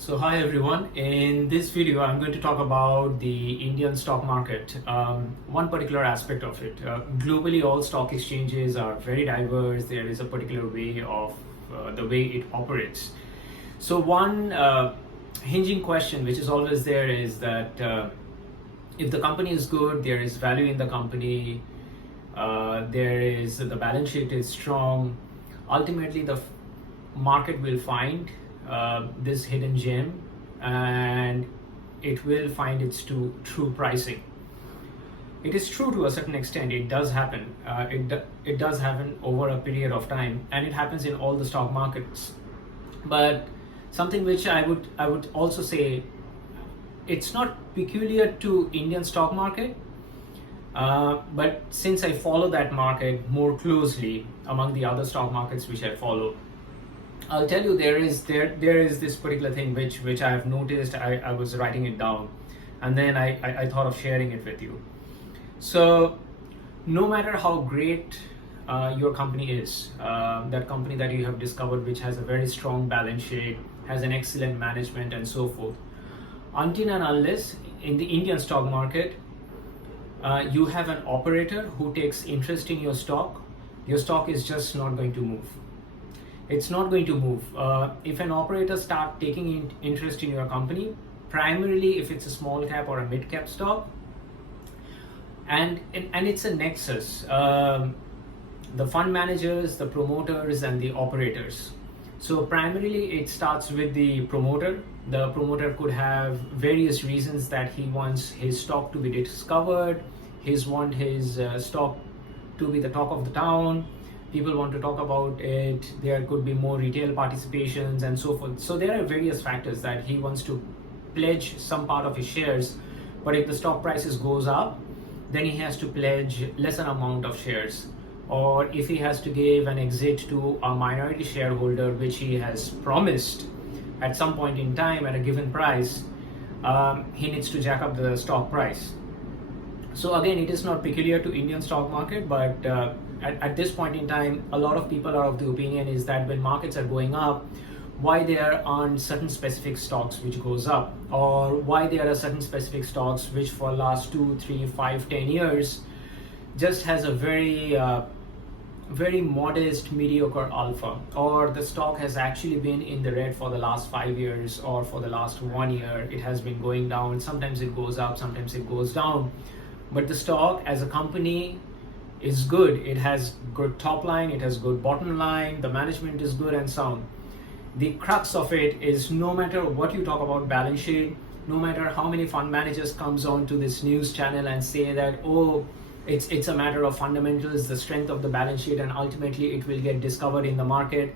So hi everyone, in this video I'm going to talk about the Indian stock market, one particular aspect of it. Globally all stock exchanges are very diverse. There is a particular way of the way it operates. So one hinging question which is always there is that if the company is good, there is value in the company, the balance sheet is strong, ultimately the market will find this hidden gem and it will find its true pricing. It is true to a certain extent. It does happen. It does happen over a period of time, and it happens in all the stock markets. But something which I would also say, it's not peculiar to Indian stock market. But since I follow that market more closely among the other stock markets which I follow, I'll tell you there is this particular thing which I have noticed. I was writing it down, and then I thought of sharing it with you. So no matter how great your company is, that company that you have discovered which has a very strong balance sheet, has an excellent management and so forth, until and unless in the Indian stock market you have an operator who takes interest in your stock is just not going to move. It's not going to move. If an operator starts taking interest in your company, primarily if it's a small cap or a mid cap stock, and it's a nexus, the fund managers, the promoters, and the operators. So primarily it starts with the promoter. The promoter could have various reasons that he wants his stock to be discovered. He wants his stock to be the talk of the town. People want to talk about it. There could be more retail participations and so forth. So there are various factors that he wants to pledge some part of his shares. But if the stock prices goes up, then he has to pledge lesser amount of shares. Or if he has to give an exit to a minority shareholder, which he has promised at some point in time at a given price, he needs to jack up the stock price. So again, it is not peculiar to Indian stock market, but at this point in time, a lot of people are of the opinion is that when markets are going up, why there aren't certain specific stocks which goes up, or why there are certain specific stocks which for last 2, 3, 5, 10 years just has a very modest mediocre alpha, or the stock has actually been in the red for the last 5 years or for the last 1 year. It has been going down. Sometimes it goes up, sometimes it goes down. But the stock as a company is good. It has good top line, it has good bottom line, the management is good and sound. The crux of it is, no matter what you talk about balance sheet, no matter how many fund managers comes on to this news channel and say that, oh, it's a matter of fundamentals, the strength of the balance sheet, and ultimately it will get discovered in the market,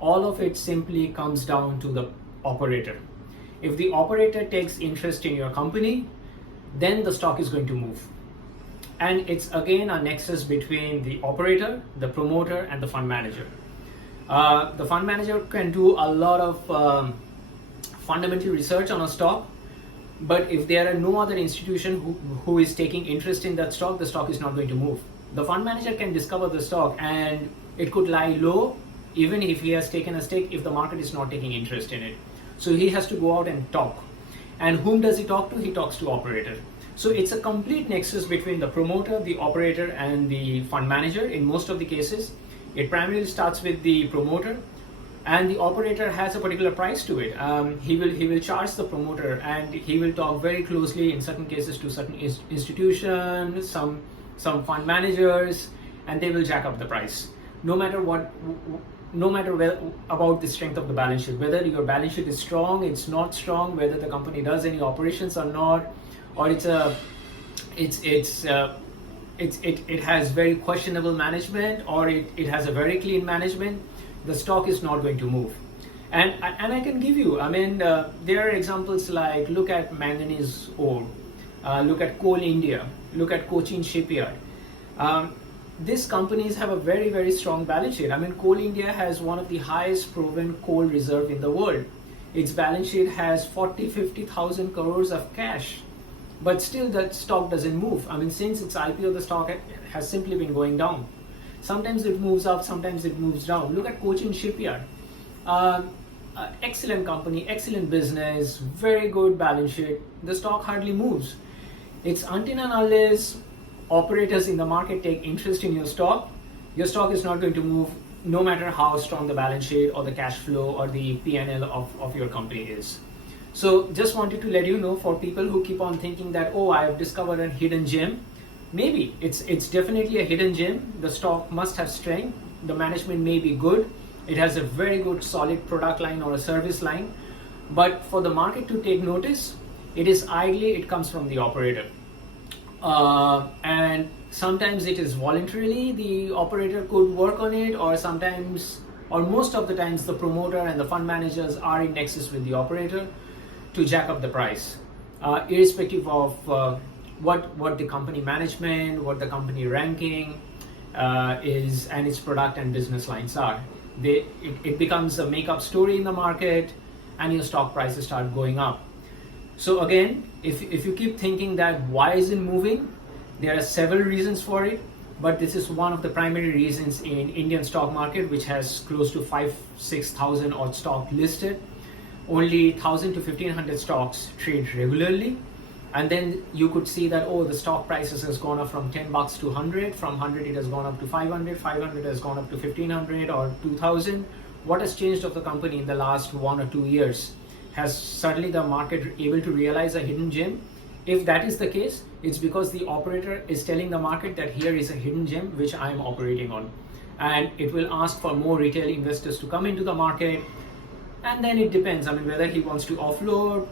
all of it simply comes down to the operator. If the operator takes interest in your company, then the stock is going to move. And it's again a nexus between the operator, the promoter, and the fund manager. The fund manager can do a lot of fundamental research on a stock, but if there are no other institution who is taking interest in that stock, the stock is not going to move. The fund manager can discover the stock and it could lie low even if he has taken a stake, if the market is not taking interest in it. So he has to go out and talk. And whom does he talk to? He talks to operator. So it's a complete nexus between the promoter, the operator, and the fund manager. In most of the cases, it primarily starts with the promoter, and the operator has a particular price to it. He will charge the promoter, and he will talk very closely in certain cases to certain institutions, some fund managers, and they will jack up the price. No matter about the strength of the balance sheet, whether your balance sheet is strong, it's not strong, whether the company does any operations or not, or it has very questionable management, or it has a very clean management, the stock is not going to move. And I can give you, there are examples like, look at manganese ore, look at Coal India, look at Cochin Shipyard. These companies have a very, very strong balance sheet. Coal India has one of the highest proven coal reserve in the world. Its balance sheet has 40-50,000 crores of cash. But still that stock doesn't move. Since its IPO, the stock has simply been going down. Sometimes it moves up, sometimes it moves down. Look at Cochin Shipyard. excellent company, excellent business, very good balance sheet, the stock hardly moves. It's until and unless operators in the market take interest in your stock is not going to move, no matter how strong the balance sheet or the cash flow or the P&L of your company is. So just wanted to let you know, for people who keep on thinking that, oh, I have discovered a hidden gem, maybe it's definitely a hidden gem. The stock must have strength, the management may be good, it has a very good solid product line or a service line, but for the market to take notice, it comes from the operator. And sometimes it is voluntarily, the operator could work on it, or sometimes, or most of the times, the promoter and the fund managers are in nexus with the operator to jack up the price, irrespective of what the company management, what the company ranking is, and its product and business lines are. It becomes a make-up story in the market, and your stock prices start going up. So again, if you keep thinking that why is it moving, there are several reasons for it, but this is one of the primary reasons in Indian stock market, which has close to 5,000-6,000 odd stock listed. Only 1,000 to 1,500 stocks trade regularly, and then you could see that, oh, the stock prices has gone up from $10 to 100, from 100 it has gone up to 500, 500 has gone up to 1,500 or 2,000. What has changed of the company in the last 1 or 2 years? Has suddenly the market able to realize a hidden gem? If that is the case, it's because the operator is telling the market that here is a hidden gem which I am operating on, and it will ask for more retail investors to come into the market. And then it depends, I mean, whether he wants to offload,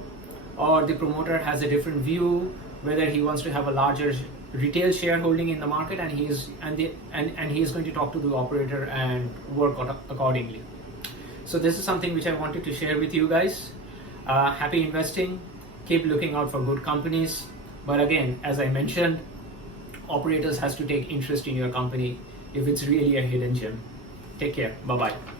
or the promoter has a different view, whether he wants to have a larger retail shareholding in the market, and he is going to talk to the operator and work accordingly. So this is something which I wanted to share with you guys. Happy investing. Keep looking out for good companies. But again, as I mentioned, operators has to take interest in your company if it's really a hidden gem. Take care. Bye-bye.